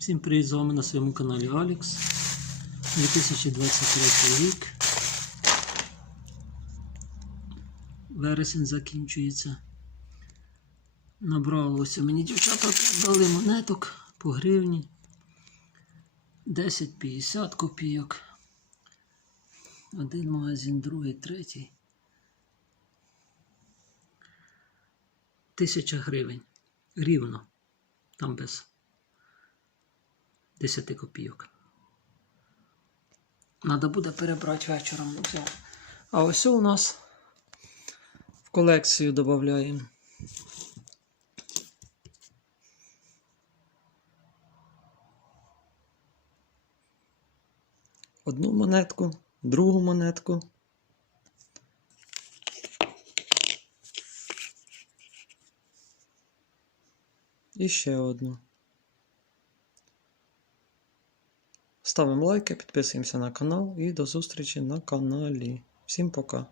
Всім привіт з вами на своєму каналі Алікс. 2023 рік. Вересень закінчується. Набралося мені дівчата дали монеток по гривні. 10-50 копійок. Один магазин, другий, третій. Тисяча гривень. Рівно. Там без 10 копійок. Надо буде перебрати вечором. А ось у нас в колекцію додаємо. Одну монетку, другу монетку. І ще одну. Ставимо лайки, підписуємося на канал і до зустрічі на каналі. Всім пока!